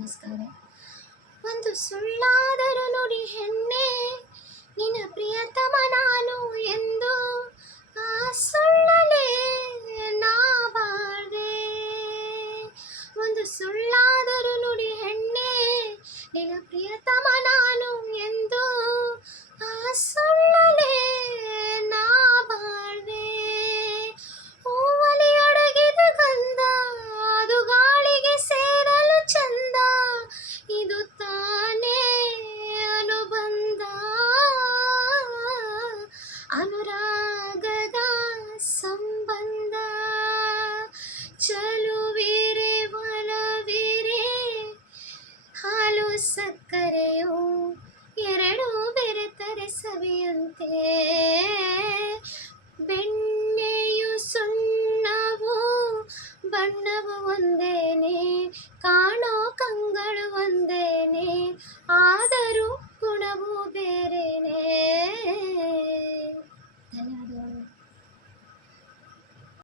ನಮಸ್ಕಾರ. ಒಂದು ಸುಳ್ಳಾದರೂ ನುಡಿ ಹೆಣ್ಣೆ, ನಿನ್ನ ಪ್ರಿಯತಮ ನಾನು ಎಂದು ಆ ಸುಳ್ಳಲೇ ನಾ ಬಾಳ್ದೆ. ಒಂದು ಸುಳ್ಳಾದರೂ ನುಡಿ ಹೆಣ್ಣೆ, ನಿನ್ನ ಪ್ರಿಯತಮ ನಾನು ಎಂದು ಆ ಸುಳ್ಳಲೇ